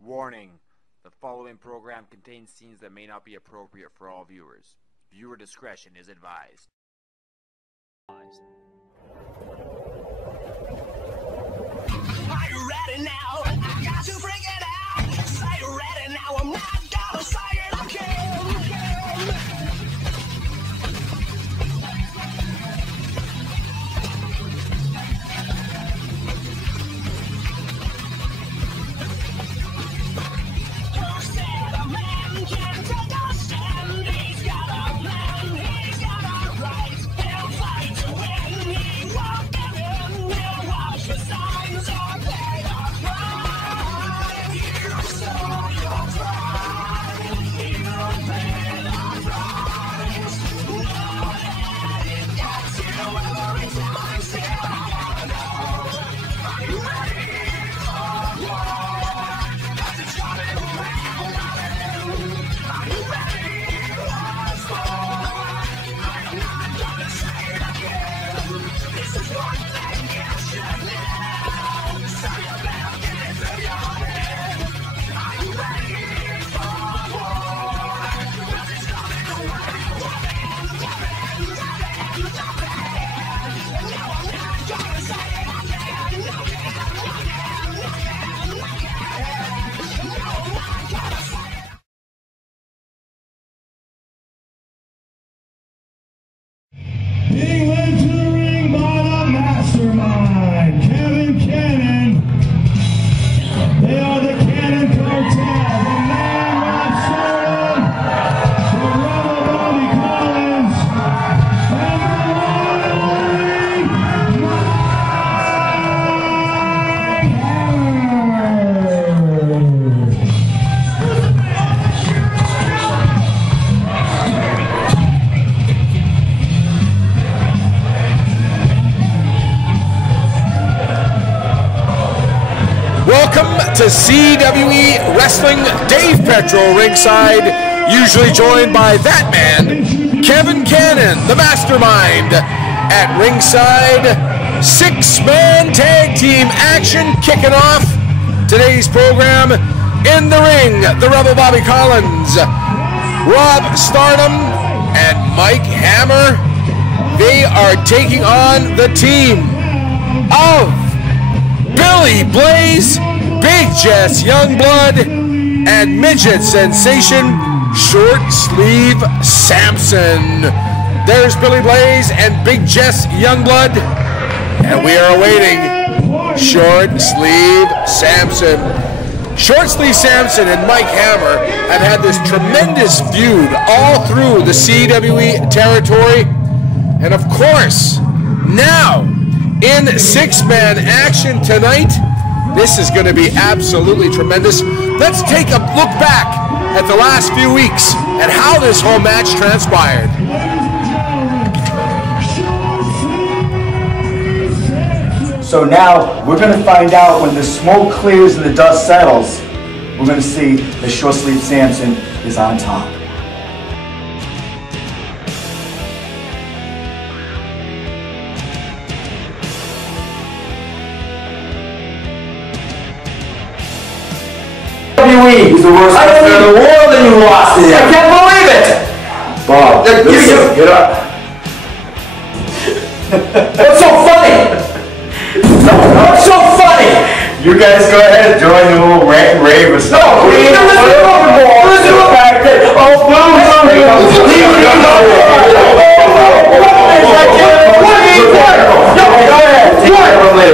Warning: the following program contains scenes that may not be appropriate for all viewers. Viewer discretion is advised. Are you ready now? I got to bring it out. Say you're ready now. I'm not gonna say it again. Who said a man can't take a stand? He's got a plan, he's got a right. He'll fight to win, he won't give in. He'll watch the signs or pay a price. You stole your pride, you paid a price. Know that it gets you every time. Still I wanna know, are you ready for war? 'Cause it's coming around, are you ready once more? I'm not gonna say it again. This is one thing you should know, so you better get it through your head. Are you ready for war? 'Cause it's coming around, and now I'm not gonna say it again. No, I'm not gonna say it. Being led to the ring by the mastermind, Kevin Cannon. They are the Cannon Cartel, the man Rob Stardom, the rebel Bobby Collins, and the one and only Mike Hammer. Welcome to CWE Wrestling. Dave Petro ringside, usually joined by that man, Kevin Cannon, the mastermind. At ringside, six-man tag team action kicking off today's program. In the ring, the Rebel Bobby Collins, Rob Stardom, and Mike Hammer. They are taking on the team of Billy Blaze, Big Jess Youngblood, and midget sensation Short Sleeve Sampson. There's Billy Blaze and Big Jess Youngblood, and we are awaiting Short Sleeve Sampson. Short Sleeve Sampson and Mike Hammer have had this tremendous feud all through the CWE territory, and of course, now in six-man action tonight, this is going to be absolutely tremendous. Let's take a look back at the last few weeks and how this whole match transpired. So now we're going to find out when the smoke clears and the dust settles, we're going to see that Short Sleeve Sampson is on top. He's the worst wrestler in the world and you lost it. I can't believe it! Bob, listen, get up. What's so funny? What's so funny? You guys go ahead and join the little rant and rave or something. No, listen to the fact that,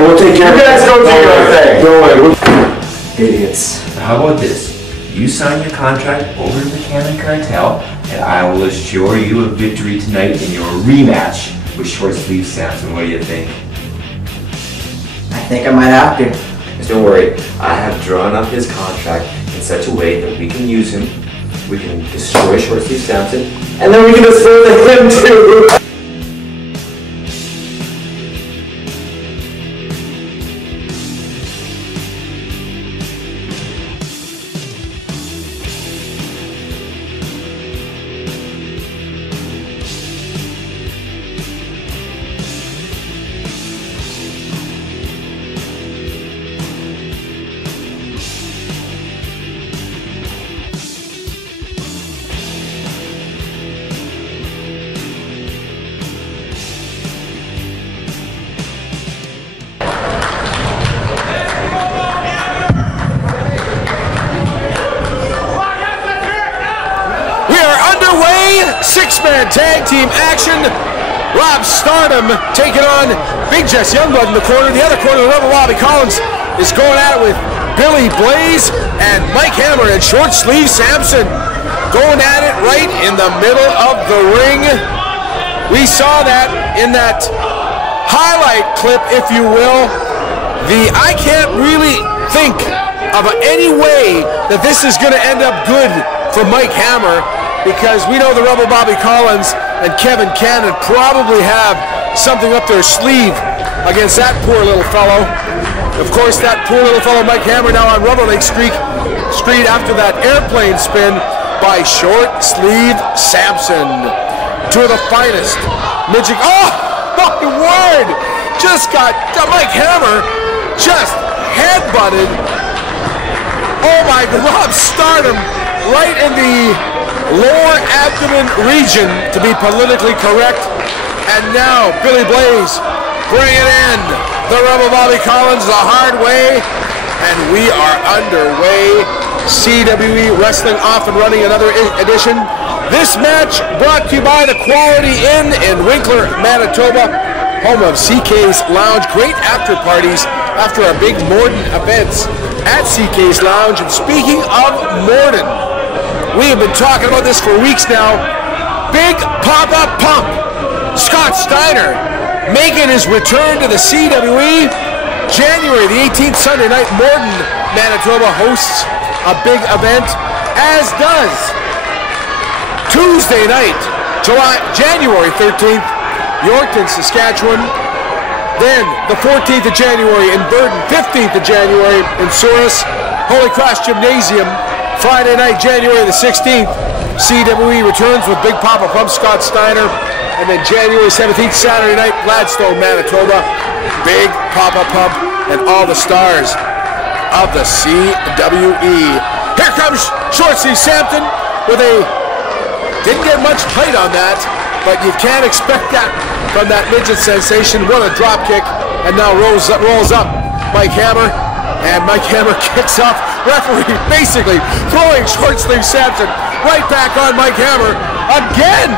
we'll take care of it. You guys go do your thing. Go away. Idiots. How about this? You sign your contract over to the Cannon Cartel, and I will assure you a victory tonight in your rematch with Short Sleeve Sampson. What do you think? I think I might have to. Just don't worry. I have drawn up his contract in such a way that we can use him, we can destroy Short Sleeve Sampson, and then we can destroy him too! Six-man tag team action. Rob Stardom taking on Big Jess Youngblood in the corner. The other corner, the Rebel Bobby Collins is going at it with Billy Blaze and Mike Hammer and Short Sleeve Sampson going at it right in the middle of the ring. We saw that in that highlight clip, if you will. I can't really think of any way that this is going to end up good for Mike Hammer, because we know the Rebel Bobby Collins and Kevin Cannon probably have something up their sleeve against that poor little fellow. Of course, that poor little fellow Mike Hammer now on Rubber Lake Street after that airplane spin by Short Sleeve Sampson. Two of the finest midget. Oh, my word! Just got Mike Hammer just headbutted. Oh my God, Rob Stardom right in the lower abdomen region, to be politically correct. And now Billy Blaze bringing in the Rebel Bobby Collins the hard way. And we are underway. CWE Wrestling off and running, another edition. This match brought to you by the Quality Inn in Winkler, Manitoba, home of CK's Lounge. Great after parties after our big Morden events at CK's Lounge. And speaking of Morden, we have been talking about this for weeks now. Big Papa Pump, Scott Steiner, making his return to the CWE. January the 18th, Sunday night, Morden, Manitoba hosts a big event, as does Tuesday night, January 13th, Yorkton, Saskatchewan. Then the 14th of January in Burton, 15th of January in Souris, Holy Cross Gymnasium. Friday night, January the 16th, CWE returns with Big Papa Pump, Scott Steiner. And then January 17th, Saturday night, Gladstone, Manitoba, Big Papa Pump and all the stars of the CWE. Here comes Short Sleeve Sampson with didn't get much height on that, but you can't expect that from that midget sensation. What a drop kick, and now rolls up Mike Hammer. And Mike Hammer kicks off. Referee basically throwing Short Sleeve Sampson right back on Mike Hammer. Again,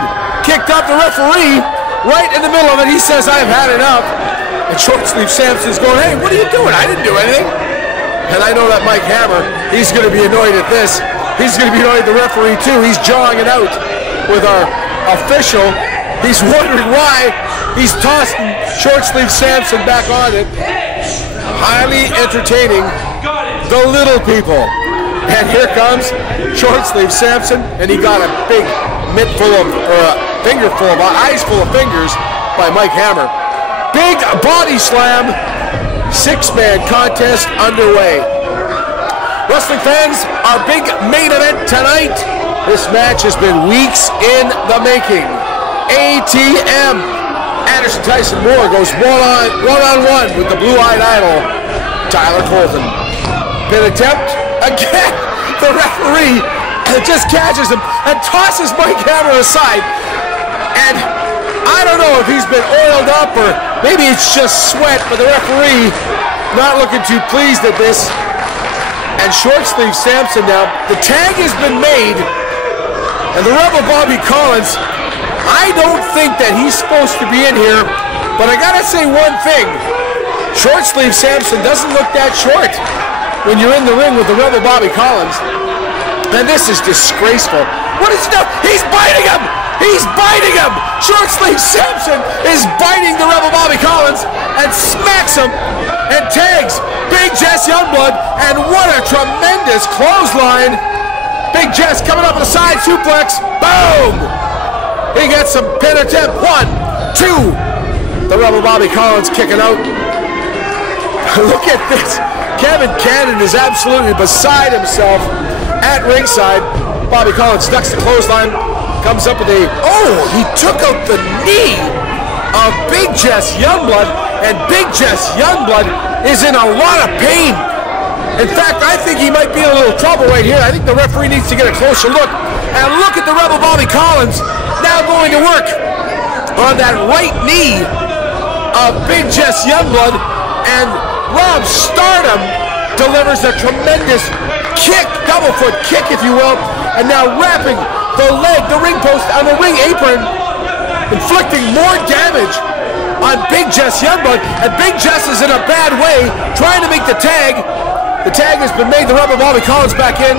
kicked off the referee right in the middle of it. He says, I've had enough. And Short Sleeve Sampson's going, hey, what are you doing? I didn't do anything. And I know that Mike Hammer, he's going to be annoyed at this. He's going to be annoyed at the referee too. He's jawing it out with our official. He's wondering why he's tossing Short Sleeve Sampson back on it. Highly entertaining the little people. And here comes Short Sleeve Sampson, and he got a big mitt full of, or a finger full of, eyes full of fingers by Mike Hammer. Big body slam, six-man contest underway. Wrestling fans, our big main event tonight. This match has been weeks in the making. ATM. Anderson Tyson Moore goes one-on-one with the blue-eyed idol, Tyler Colton. Pin attempt, again, the referee just catches him and tosses Mike Hammer aside. And I don't know if he's been oiled up or maybe it's just sweat, but the referee not looking too pleased at this. And Short Sleeve Sampson now, the tag has been made, and the Rebel Bobby Collins, I don't think that he's supposed to be in here, but I gotta say one thing. Short Sleeve Sampson doesn't look that short when you're in the ring with the Rebel Bobby Collins. And this is disgraceful. What is he doing? He's biting him! He's biting him! Short Sleeve Sampson is biting the Rebel Bobby Collins and smacks him and tags Big Jess Youngblood, and what a tremendous clothesline. Big Jess coming up with a side suplex. Boom! He gets some pin attempt. 1, 2. The Rebel Bobby Collins kicking out. Look at this. Kevin Cannon is absolutely beside himself at ringside. Bobby Collins ducks the clothesline. Comes up with he took out the knee of Big Jess Youngblood. And Big Jess Youngblood is in a lot of pain. In fact, I think he might be in a little trouble right here. I think the referee needs to get a closer look. And look at the Rebel Bobby Collins now going to work on that right knee of Big Jess Youngblood, and Rob Stardom delivers a tremendous kick, double foot kick if you will, and now wrapping the leg, the ring post, on the ring apron, inflicting more damage on Big Jess Youngblood, and Big Jess is in a bad way, trying to make the tag. The tag has been made, the rubber Bobby Collins back in,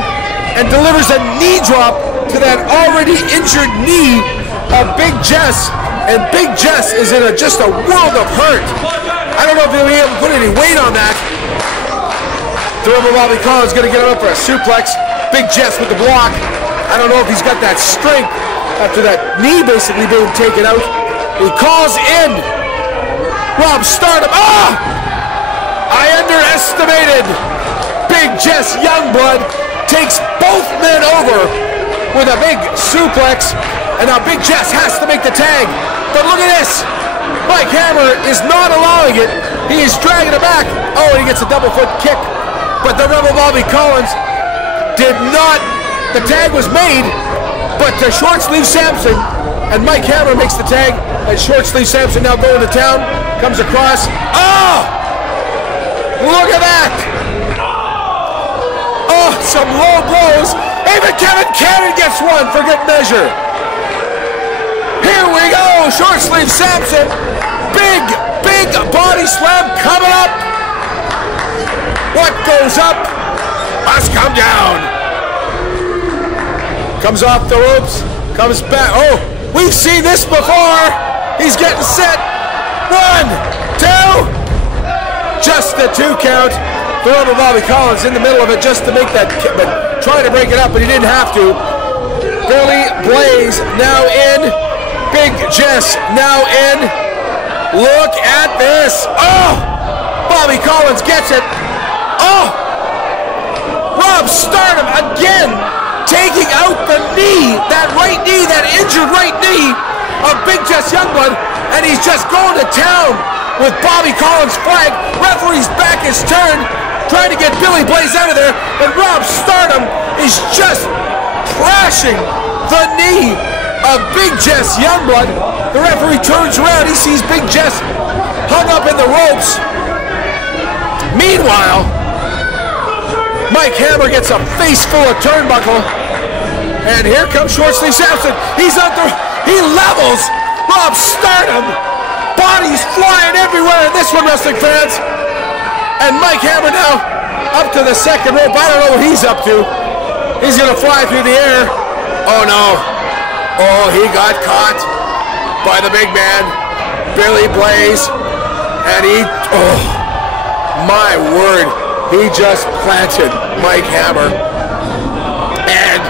and delivers a knee drop to that already injured knee of Big Jess, and Big Jess is in just a world of hurt. I don't know if he'll be able to put any weight on that. The rubber Bobby Collins going to get him up for a suplex. Big Jess with the block. I don't know if he's got that strength after that knee basically being taken out. He calls in Rob Stardom. Ah! I underestimated. Big Jess Youngblood takes both men over with a big suplex, and now Big Jess has to make the tag. But look at this. Mike Hammer is not allowing it. He is dragging it back. Oh, and he gets a double foot kick. But the Rebel Bobby Collins did not. The tag was made, but the short sleeve Sampson and Mike Hammer makes the tag, and short sleeve Sampson now going to town, comes across. Oh! Look at that! Oh, some low blows. Even Kevin Cannon gets one for good measure. Here we go, short sleeve Sampson. Big body slam coming up. What goes up must come down. Comes off the ropes, comes back. Oh, we've seen this before. He's getting set. 1, 2. Just the 2 count. The rubber Bobby Collins in the middle of it just to make that, but trying to break it up, but he didn't have to. Billy Blaze now in. Big Jess now in. Look at this. Oh! Bobby Collins gets it. Oh! Rob Stardom again taking out the knee, that right knee, that injured right knee of Big Jess Youngblood, and he's just going to town with Bobby Collins' flag. Referee's back is turned, trying to get Billy Blaze out of there, and Rob Stardom is just crashing the knee of Big Jess Youngblood. The referee turns around, he sees Big Jess hung up in the ropes. Meanwhile, Mike Hammer gets a face full of turnbuckle, and here comes short sleeve Sampson. He levels Rob Stardom. Bodies flying everywhere in this one, wrestling fans. And Mike Hammer now up to the second rope. I don't know what he's up to. He's gonna fly through the air. Oh no. Oh, he got caught by the big man, Billy Blaze. And oh my word, he just planted Mike Hammer. And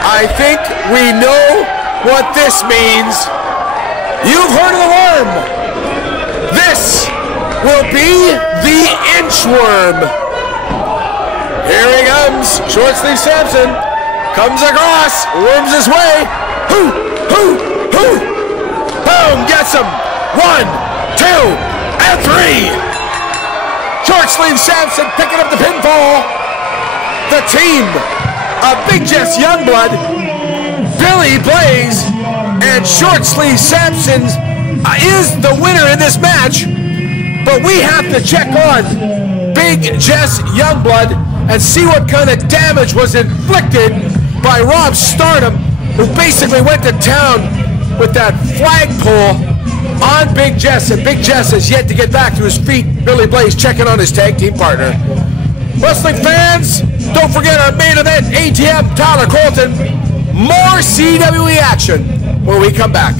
I think we know what this means. You've heard of the worm. This will be the inchworm. Here he comes. Short sleeve Sampson comes across, worms his way. Boom, gets him. 1, 2, and 3. Short sleeve Sampson picking up the pinfall. The team of Big Jess Youngblood, Billy Blaze, and short sleeve Sampson is the winner in this match. But we have to check on Big Jess Youngblood and see what kind of damage was inflicted by Rob Stardom, who basically went to town with that flagpole on Big Jess, and Big Jess has yet to get back to his feet. Billy Blaze checking on his tag team partner. Wrestling fans, don't forget our main event, ATM, Tyler Colton. More CWE action when we come back.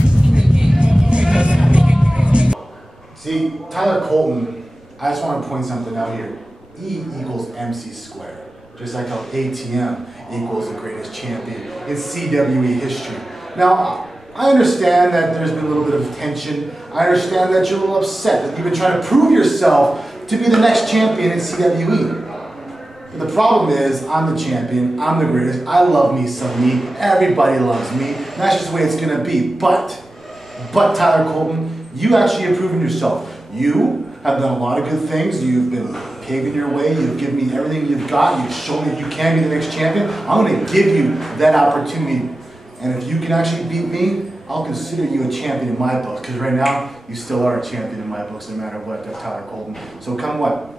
See, Tyler Colton, I just want to point something out here. E equals MC squared. Just like how ATM equals the greatest champion in CWE history. Now, I understand that there's been a little bit of tension. I understand that you're a little upset that you've been trying to prove yourself to be the next champion in CWE. But the problem is, I'm the champion, I'm the greatest, I love me some me, everybody loves me, and that's just the way it's gonna be. But Tyler Colton, you actually have proven yourself. You have done a lot of good things. You've been paving your way. You've given me everything you've got. You've shown me you can be the next champion. I'm going to give you that opportunity. And if you can actually beat me, I'll consider you a champion in my books. Because right now, you still are a champion in my books, no matter what, Tyler Colton. So come what?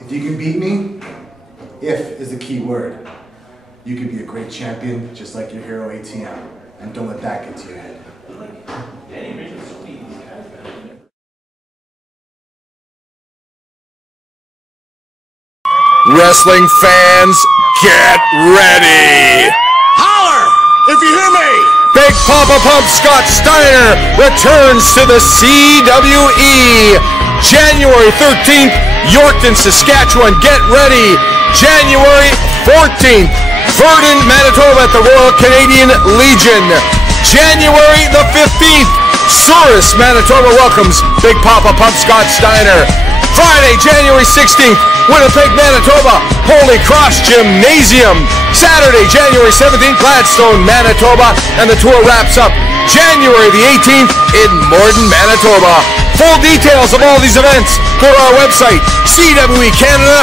If you can beat me, if is the key word. You could be a great champion, just like your hero ATM. And don't let that get to your head. Wrestling fans, get ready! Holler if you hear me! Big Papa Pump Scott Steiner returns to the CWE. January 13th, Yorkton, Saskatchewan. Get ready. January 14th, Verdun, Manitoba at the Royal Canadian Legion. January the 15th, Souris, Manitoba welcomes Big Papa Pump Scott Steiner. Friday, January 16th, Winnipeg, Manitoba, Holy Cross Gymnasium. Saturday, January 17th, Gladstone, Manitoba, and the tour wraps up January the 18th in Morden, Manitoba. Full details of all these events, go to our website, cwecanada.ca.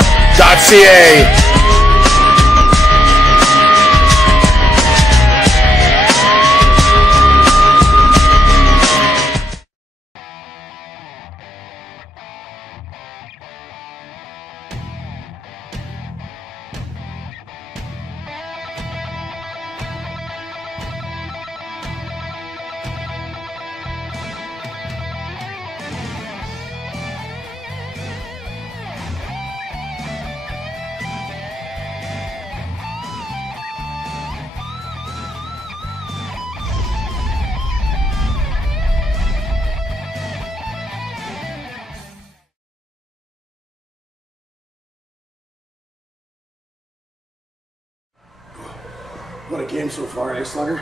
What a game so far, eh, Slugger?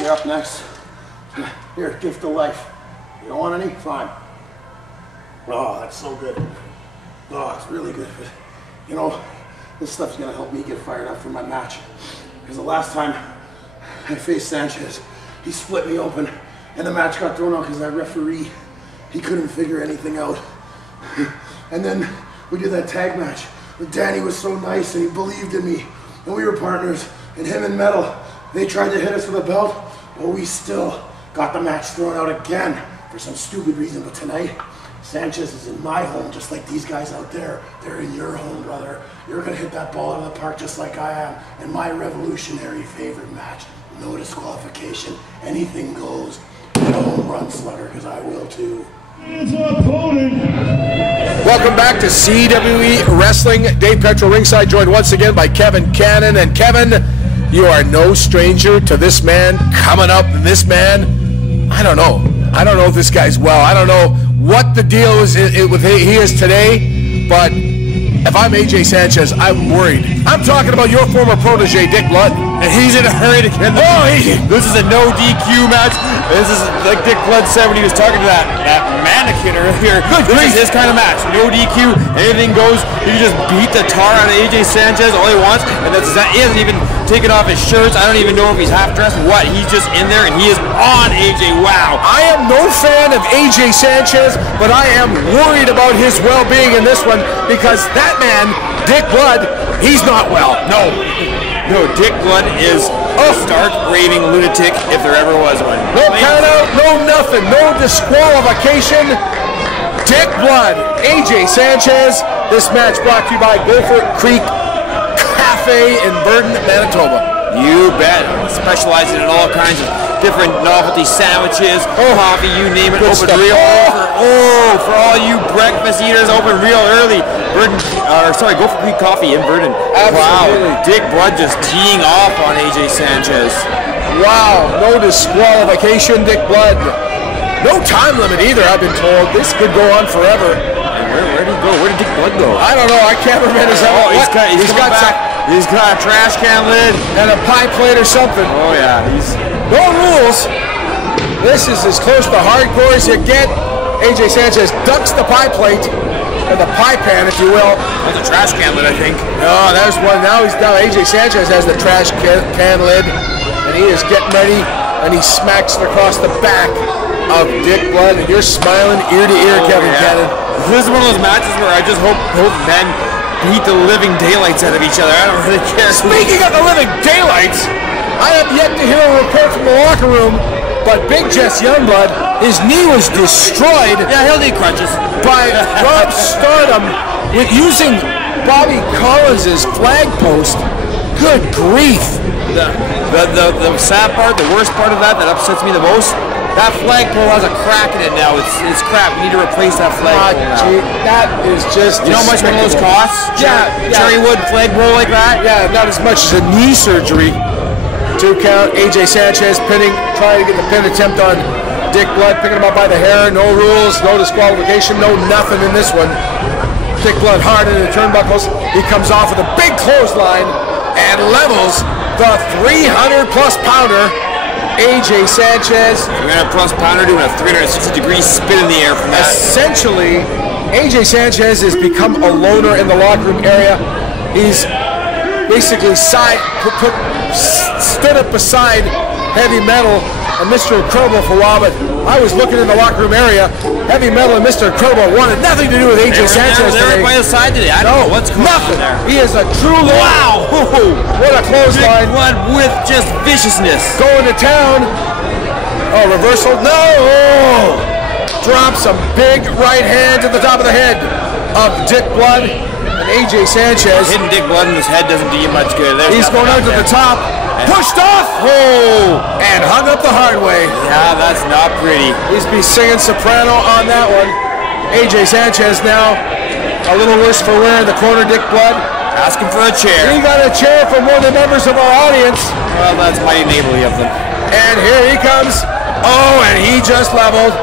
You're up next. Here, gift of life. You don't want any? Fine. Oh, that's so good. Oh, it's really good. But, you know, this stuff's gonna help me get fired up for my match. Because the last time I faced Sanchez, he split me open, and the match got thrown out because that referee, he couldn't figure anything out. And then we did that tag match. Danny was so nice, and he believed in me, and we were partners. And him and Metal, they tried to hit us with a belt, but we still got the match thrown out again for some stupid reason. But tonight, Sanchez is in my home, just like these guys out there. They're in your home, brother. You're gonna hit that ball out of the park just like I am. In my revolutionary favorite match, no disqualification, anything goes. Hit a home run, Slugger, because I will too. Welcome back to CWE Wrestling. Dave Petro ringside, joined once again by Kevin Cannon. And Kevin, you are no stranger to this man coming up. And this man, I don't know if this guy's well. I don't know what the deal is with he is today, but if I'm AJ Sanchez, I'm worried. I'm talking about your former protege, Dick Blood. And he's in a hurry to get this is a no DQ match. This is like Dick Blood said when he was talking to that mannequin earlier. This is his kind of match. No DQ, anything goes. You just beat the tar out of AJ Sanchez all he wants, and he hasn't even taken off his shirts. I don't even know if he's half dressed. What? He's just in there and he is on AJ. Wow. I am no fan of AJ Sanchez, but I am worried about his well-being in this one because that man, Dick Blood, he's not well. No, Dick Blood is a stark raving lunatic if there ever was one. No count out, no nothing, no disqualification. Dick Blood, AJ Sanchez. This match brought to you by Gopher Creek Cafe in Verdun, Manitoba. You bet. Specializing in all kinds of different novelty sandwiches, coffee, you name it. Open real for all you breakfast eaters. Open real early. Gopher Creek Coffee in Verdun. Absolutely. Wow, Dick Blood just teeing off on AJ Sanchez. Wow, no disqualification, Dick Blood. No time limit either, I've been told. This could go on forever. Where did he go? Where did Dick Blood go? I don't know, I can't remember his He's got a trash can lid and a pie plate or something. Oh yeah, no rules. This is as close to hardcore as you get. AJ Sanchez ducks the pie plate and the pie pan, if you will. That's a trash can lid, I think. No, there's one. Now AJ Sanchez has the trash can lid, and he is getting ready, and he smacks it across the back of Dick Blood, and you're smiling ear to ear, Kevin Cannon. This is one of those matches where I just hope both men beat the living daylights out of each other. I don't really care. Speaking of the living daylights, I have yet to hear a report from the locker room, but Big Jess Youngblood, his knee was destroyed. Yeah, he'll need crutches. By Rob Stardom with using Bobby Collins' flag post. Good grief. The sad part, the worst part of that upsets me the most, that flagpole has a crack in it now. It's crap. We need to replace that flagpole now. That is just. You know how much one of those costs? Yeah. Cherry wood flagpole like that? Yeah, not as much as a knee surgery. 2 count. AJ Sanchez trying to get the pin attempt on Dick Blood, picking him up by the hair. No rules, no disqualification, no nothing in this one. Dick Blood hard into the turnbuckles. He comes off with a big clothesline and levels the 300-plus pounder, AJ Sanchez. 300-plus pounder doing a 360-degree spin in the air from that. Essentially, AJ Sanchez has become a loner in the locker room area. He's basically stood up beside Heavy Metal and Mr. Incredible for a while, but I was looking in the locker room area. Heavy Metal and Mr. Incredible wanted nothing to do with AJ Sanchez today. They were by his side today. I don't know what's going on there. He is a true loner. Wow! What a clothesline. Big Blood with just viciousness. Going to town. Oh, reversal. No! Drops a big right hand to the top of the head of Dick Blood and AJ Sanchez. Hitting Dick Blood in his head doesn't do you much good. He's going out to the top. Pushed off! And hung up the hard way. Yeah, that's not pretty. He's be singing soprano on that one. AJ Sanchez now a little worse for wear in the corner. Dick Blood asking for a chair. He got a chair from one of the members of our audience. Well, that's mighty neighborly of them. And here he comes. Oh, and he just leveled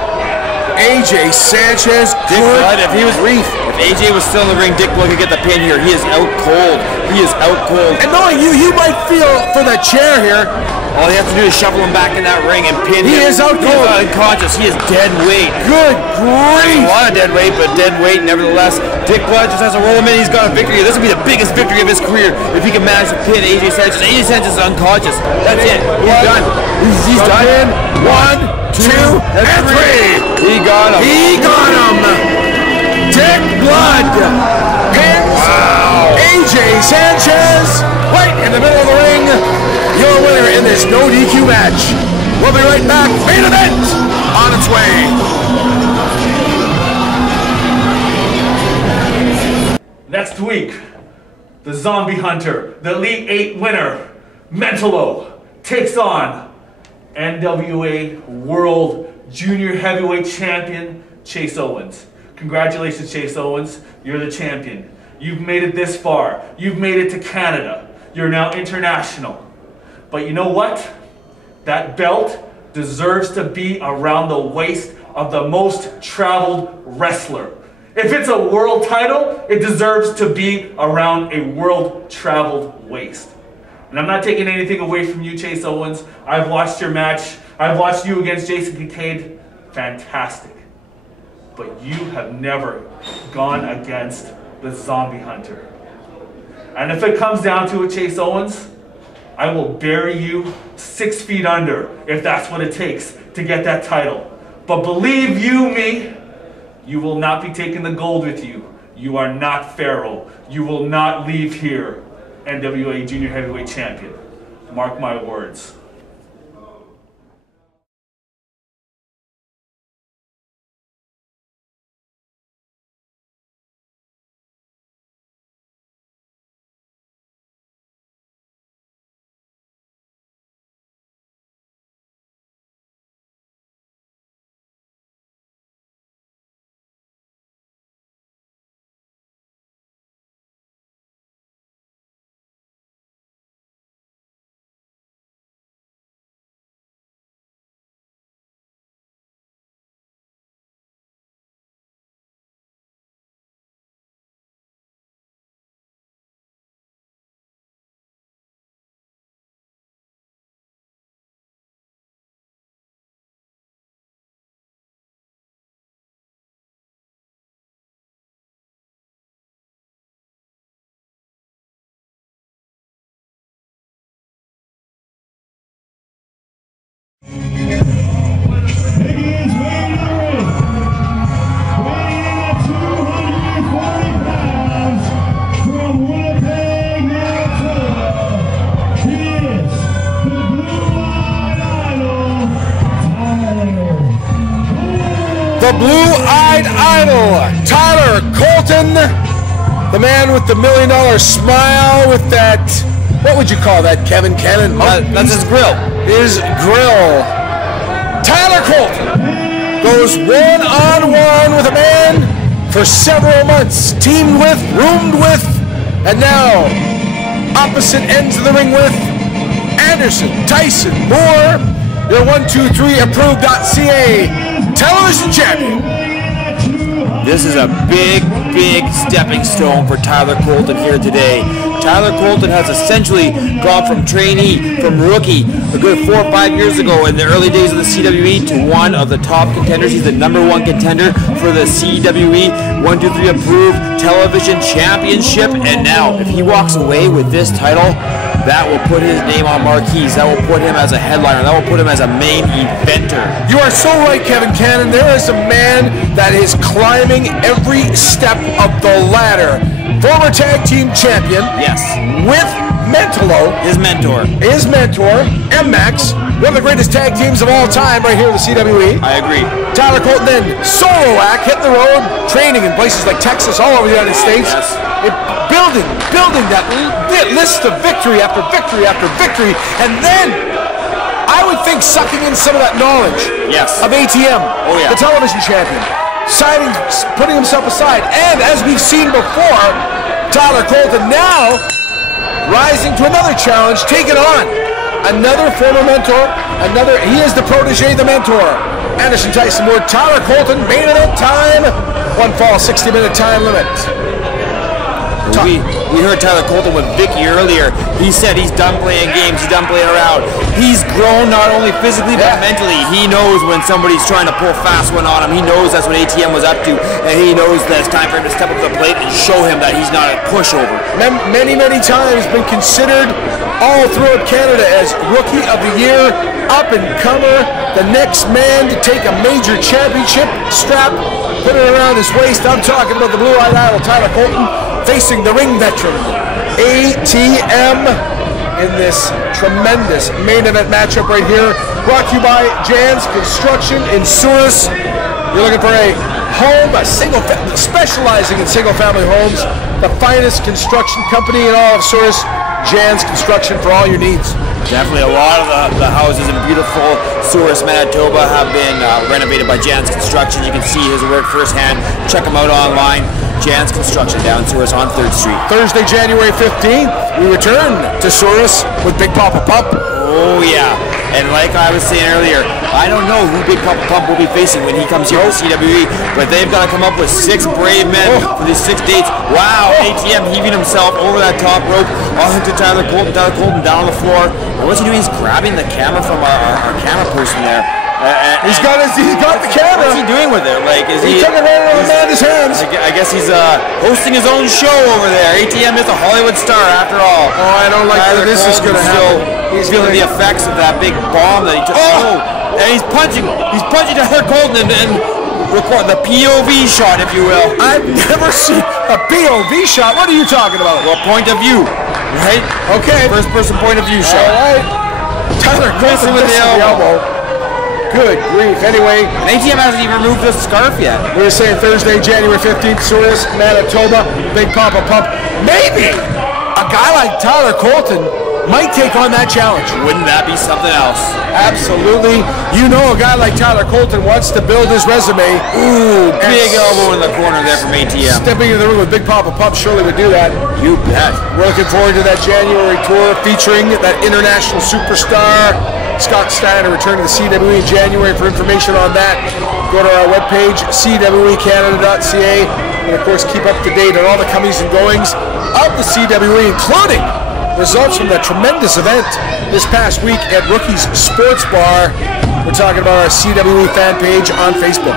AJ Sanchez. Dick Blood, if AJ was still in the ring, Dick Blood could get the pin here. He is out cold. He is out cold. And knowing you might feel for the chair here. All you have to do is shuffle him back in that ring and pin him. He is out cold. He is unconscious. He is dead weight. Good grief. A lot of dead weight, but dead weight nevertheless. Dick Blood just has to roll him in. He's got a victory. This will be the biggest victory of his career if he can manage to pin AJ Sanchez. AJ Sanchez is unconscious. That's it. He's done. He's done. 1, 2, and 3. He got him. He got him. Dick Blood pins AJ Sanchez right in the middle of the ring. Your winner in this no DQ match. We'll be right back. Main event on its way. Next week, the Zombie Hunter, the Elite 8 winner, Mentalo, takes on NWA World Junior Heavyweight Champion, Chase Owens. Congratulations, Chase Owens. You're the champion. You've made it this far. You've made it to Canada. You're now international. But you know what? That belt deserves to be around the waist of the most traveled wrestler. If it's a world title, it deserves to be around a world traveled waist. And I'm not taking anything away from you, Chase Owens. I've watched your match. I've watched you against Jason Kincaid. Fantastic. But you have never gone against the Zombie Hunter. And if it comes down to it, Chase Owens, I will bury you 6 feet under if that's what it takes to get that title. But believe you me, you will not be taking the gold with you. You are not Pharaoh. You will not leave here NWA Junior Heavyweight Champion. Mark my words. The blue-eyed idol, Tyler Colton, the man with the $1 million smile with that what would you call that, Kevin Cannon? That's his grill. His grill. Tyler Colton goes one-on-one with a man for several months, teamed with, roomed with, and now opposite ends of the ring with Anderson, Tyson, Moore, your 123approved.ca television champion. This is a big, big stepping stone for Tyler Colton here today. Tyler Colton has essentially gone from trainee, from rookie, a good 4 or 5 years ago in the early days of the CWE to one of the top contenders. He's the #1 contender for the CWE 123 approved television championship. And now, if he walks away with this title, that will put his name on marquees. That will put him as a headliner. That will put him as a main eventer. You are so right, Kevin Cannon. There is a man that is climbing every step of the ladder. Former tag team champion. Yes. With Mentolo. His mentor. M-Max. One of the greatest tag teams of all time right here in the CWE. I agree. Tyler Colton then solo act, hitting the road, training in places like Texas, all over the United States. Yes. Building that list of victory after victory after victory, and then I would think sucking in some of that knowledge of ATM, the television champion, putting himself aside, and as we've seen before, Tyler Colton now rising to another challenge, taking on another former mentor, he is the protege, the mentor. Anderson, Tyson, Moore, Tyler Colton, main event time, one fall, 60-minute time limit. We heard Tyler Colton with Vicky earlier. He said he's done playing games, he's done playing around. He's grown not only physically but mentally. He knows when somebody's trying to pull fast one on him. He knows that's what ATM was up to, and he knows that it's time for him to step up to the plate and show him that he's not a pushover. Many times been considered all throughout Canada as Rookie of the Year, up-and-comer, the next man to take a major championship strap, put it around his waist. I'm talking about the blue-eyed idol, Tyler Colton, facing the ring veteran, ATM, in this tremendous main event matchup right here. Brought to you by Jan's Construction in Souris. You're looking for a home, specializing in single-family homes, the finest construction company in all of Souris. Jan's Construction for all your needs. Definitely a lot of the houses in beautiful Souris, Manitoba have been renovated by Jan's Construction. You can see his work firsthand. Check him out online. Jan's Construction down Souris on 3rd Street. Thursday, January 15th, we return to Souris with Big Papa Pump. Oh yeah, and like I was saying earlier, I don't know who Big Papa Pump will be facing when he comes here to CWE, but they've got to come up with 6 brave men for these 6 dates. Wow, ATM heaving himself over that top rope onto Tyler Colton. Tyler Colton down on the floor. And what's he doing? He's grabbing the camera from our camera person there. He's got the camera. What's he doing with it? Like, is he took it right out of the man's hands. I guess he's hosting his own show over there. ATM is a Hollywood star after all. Oh, I don't like that this is going to happen. He's feeling the effects of that big bomb that he took. And he's punching Tyler Colton and record the POV shot, if you will. I've never seen a POV shot. What are you talking about? Well, point of view, right? Okay. First person point of view shot. All right. Tyler Colton with the elbow. Good grief. Anyway, ATM hasn't even removed the scarf yet. We were saying Thursday, January 15th, Souris, Manitoba, Big Papa Pump. Maybe a guy like Tyler Colton might take on that challenge. Wouldn't that be something else? Absolutely. You know a guy like Tyler Colton wants to build his resume. Ooh, big elbow in the corner there from ATM. Stepping into the room with Big Papa Pump surely would do that. You bet. We're looking forward to that January tour featuring that international superstar, Scott Steiner, returning to the CWE in January. For information on that, go to our webpage, CWEcanada.ca, and of course keep up to date on all the comings and goings of the CWE, including results from that tremendous event this past week at Rookies Sports Bar. We're talking about our CWE fan page on Facebook.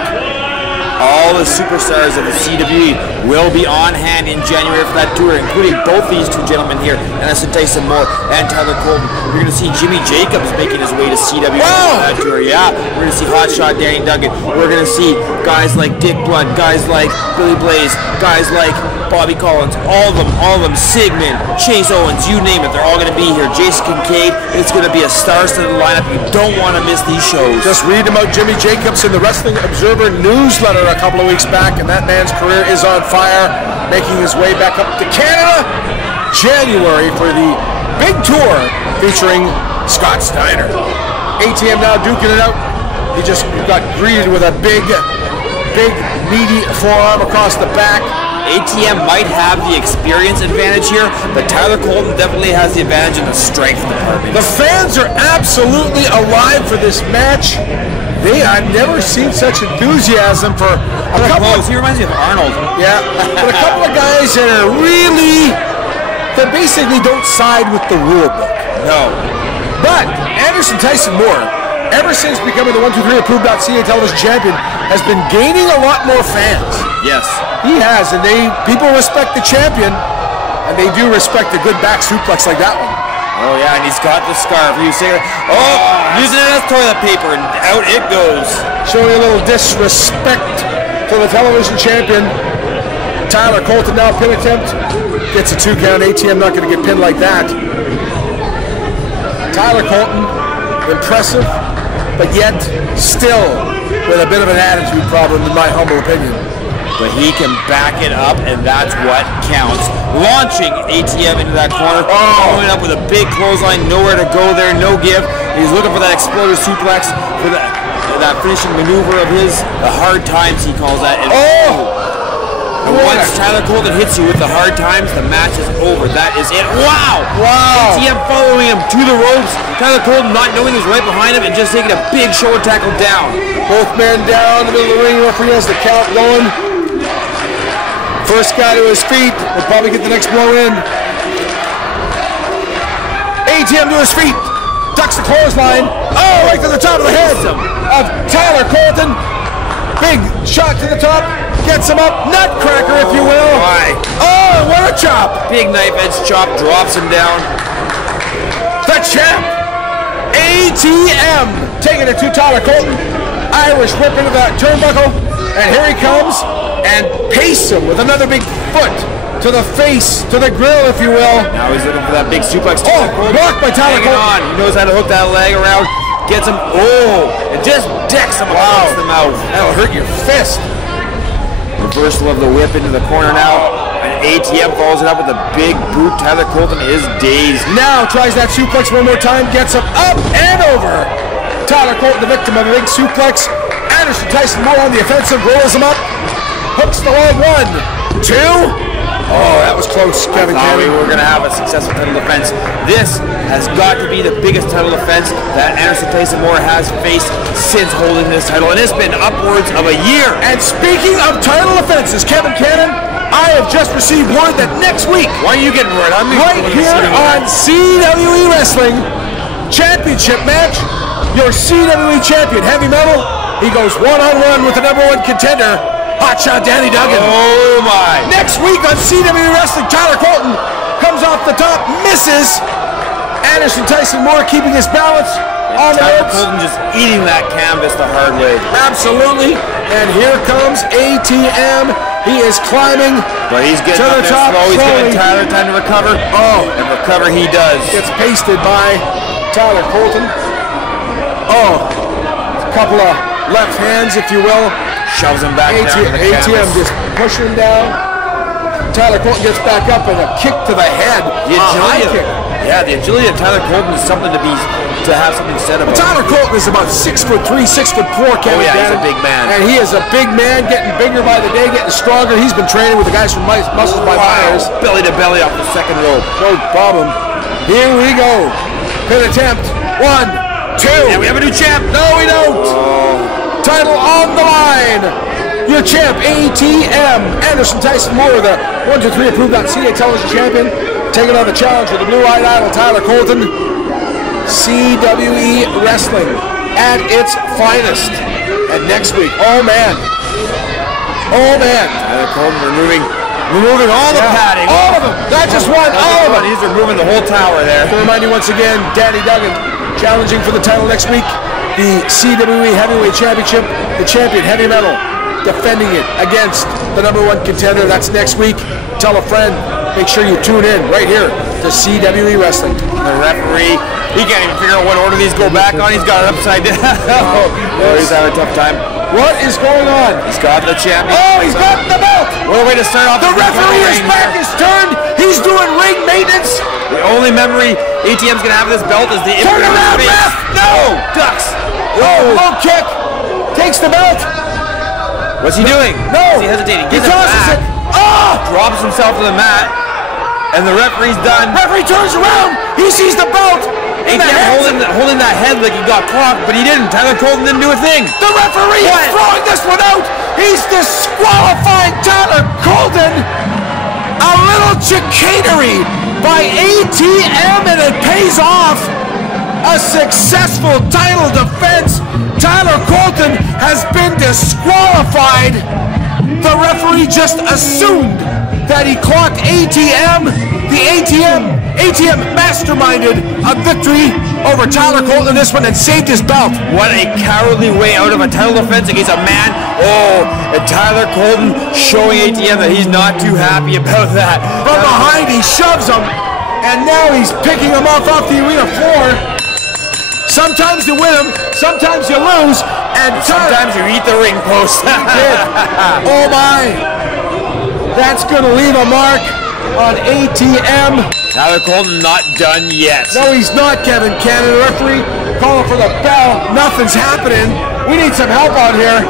All the superstars of the CWE will be on hand in January for that tour, including both these two gentlemen here, Anderson Tyson Moore and Tyler Colton. We're going to see Jimmy Jacobs making his way to CWE on that tour. Yeah, we're going to see Hotshot Danny Duggan. We're going to see guys like Dick Blunt, guys like Billy Blaze, guys like Bobby Collins, all of them, Sigmund, Chase Owens, you name it, they're all going to be here. Jason Kincaid, it's going to be a star-studded lineup. You don't want to miss these shows. Just read about Jimmy Jacobs in the Wrestling Observer newsletter a couple of weeks back, and that man's career is on fire, making his way back up to Canada. January for the big tour featuring Scott Steiner. ATM now duking it out. He just got greeted with a big, meaty forearm across the back. ATM might have the experience advantage here, but Tyler Colton definitely has the advantage in the strength department. The fans are absolutely alive for this match. I've never seen such enthusiasm for a couple of... He reminds me of Arnold. Yeah, but a couple of guys that are really... that basically don't side with the rule book. No. But Anderson Tyson Moore, ever since becoming the 123 approved.ca television champion, has been gaining a lot more fans. Yes. He has, and people respect the champion, and they do respect a good back suplex like that one. Oh yeah, and he's got the scarf. Using it as toilet paper, and out it goes. Showing a little disrespect to the television champion. Tyler Colton now pin attempt. Gets a 2 count. ATM not going to get pinned like that. Tyler Colton, impressive, but yet still with a bit of an attitude problem in my humble opinion. But he can back it up, and that's what counts. Launching ATM into that corner, following up with a big clothesline, nowhere to go there, no give. He's looking for that exploder suplex, for that finishing maneuver of his, the hard times he calls that. And once Tyler Colton hits you with the hard times, the match is over. That is it. Wow! ATM following him to the ropes. Tyler Colton not knowing who's right behind him and just taking a big shoulder tackle down. Both men down in the middle of the ring. Referee has the count going. First guy to his feet will probably get the next blow in. ATM to his feet. Ducks the clothesline. Oh, right to the top of the head of Tyler Colton. Big shot to the top. Gets him up. Nutcracker, if you will. Oh, what a chop. Big knife edge chop. Drops him down. The champ. ATM. Taking it to Tyler Colton. Irish whip into that turnbuckle. And here he comes. And pace him with another big foot to the face, to the grill, if you will. Now he's looking for that big suplex. Oh, blocked by Tyler Colton. He knows how to hook that leg around. Gets him. Oh, and just decks him across the mouth. That'll hurt your fist. Reversal of the whip into the corner now. And ATM follows it up with a big boot. Tyler Colton is dazed. Now tries that suplex one more time. Gets him up and over. Tyler Colton, the victim of a big suplex. Anderson Tyson Moore on the offensive. Rolls him up. Hooks the leg. 1, 2. Oh, that was close, Kevin Cannon. Cannon. We were going to have a successful title defense. This has got to be the biggest title defense that Anderson Tyson Moore has faced since holding this title, and it's been upwards of a year. And speaking of title defenses, Kevin Cannon, I have just received word that next week, why are you getting word? Right here on CWE Wrestling Championship match, your CWE champion, Heavy Metal, he goes one-on-one with the #1 contender, Hotshot Danny Duggan. Oh my. Next week on CWE Wrestling, Tyler Colton comes off the top, misses. Anderson Tyson Moore keeping his balance on the ropes. Colton just eating that canvas the hard way. Absolutely. And here comes ATM. He is climbing but he's getting to the top. Slow. He's giving Tyler time to recover. Oh, and recover he does. Gets pasted by Tyler Colton. Oh, a couple of left hands, if you will. Shoves him back down to the ATM just pushing him down. Tyler Colton gets back up and a kick to the head. The agility of Tyler Colton is something to have something said about. Tyler Colton is about 6'3", 6'4", Kevin. Oh yeah, he's a big man. And he is a big man, getting bigger by the day, getting stronger. He's been training with the guys from Muscles by Myers. Belly to belly off the second rope. No problem. Here we go. Pin attempt. 1, 2. And we have a new champ. No, we don't. Title on the line. Your champ, ATM. Anderson Tyson Moore, the 123 approved.ca television champion, taking on the challenge with the blue-eyed idol, Tyler Colton. CWE Wrestling at its finest. And next week, oh man. Tyler Colton removing all the padding. All of them. Not just one, all of them. He's removing the whole tower there. To remind you once again, Danny Duggan challenging for the title next week. The CWE Heavyweight Championship, the champion, Heavy Metal, defending it against the #1 contender. That's next week. Tell a friend. Make sure you tune in right here to CWE Wrestling. The referee, he can't even figure out what order these go back on. He's got it upside down. He's having a tough time. What is going on? He's got the champion. Oh, he's got the belt. What a way to start off. The referee, his back is turned. He's doing ring maintenance. The only only memory ATM's gonna have of this belt is the Turn around, ref! No! Ducks! Oh, low kick. Takes the belt. What's he doing? No. Is he hesitating? He Gets it tosses back. it. Oh! Drops himself to the mat. And the referee's done. Referee turns around. He sees the belt. In the hands ATM holding that head like he got clocked, but he didn't. Tyler Colton didn't do a thing. The referee is throwing this one out. He's disqualifying Tyler Colton. A little chicanery by ATM, and it pays off. A successful title defense. Tyler Colton has been disqualified. The referee just assumed that he clocked ATM. The ATM masterminded a victory over Tyler Colton in this one and saved his belt. What a cowardly way out of a title defense against a man. Oh, and Tyler Colton showing ATM that he's not too happy about that. From behind, he shoves him, and now he's picking him off the arena floor. Sometimes you win him, sometimes you lose, and sometimes you eat the ring post. Oh my! That's gonna leave a mark on ATM. Tyler Colton not done yet. No, he's not, Kevin Cannon. The referee calling for the bell. Nothing's happening. We need some help out here.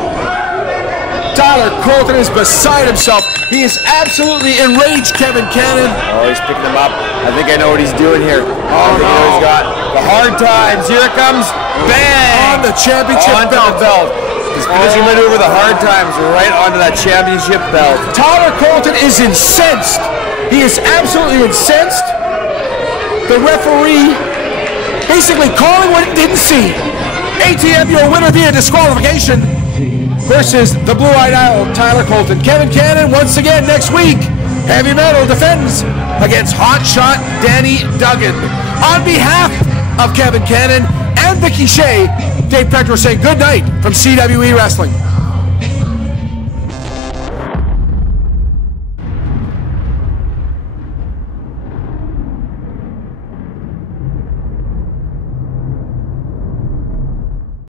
Tyler Colton is beside himself. He is absolutely enraged, Kevin Cannon. Oh, he's picking him up. I think I know what he's doing here. Oh, no. He's got the hard times. Here it comes. Bang! On the championship onto belt. The belt. He's finishing maneuver the hard times right onto that championship belt. Tyler Colton is incensed. He is absolutely incensed. The referee basically calling what he didn't see. ATM, your winner via disqualification versus the blue-eyed owl, Tyler Colton. Kevin Cannon once again next week. Heavy Metal defends against Hot Shot Danny Duggan. On behalf of Kevin Cannon and Vicky Shea, Dave Petro saying good night from CWE Wrestling.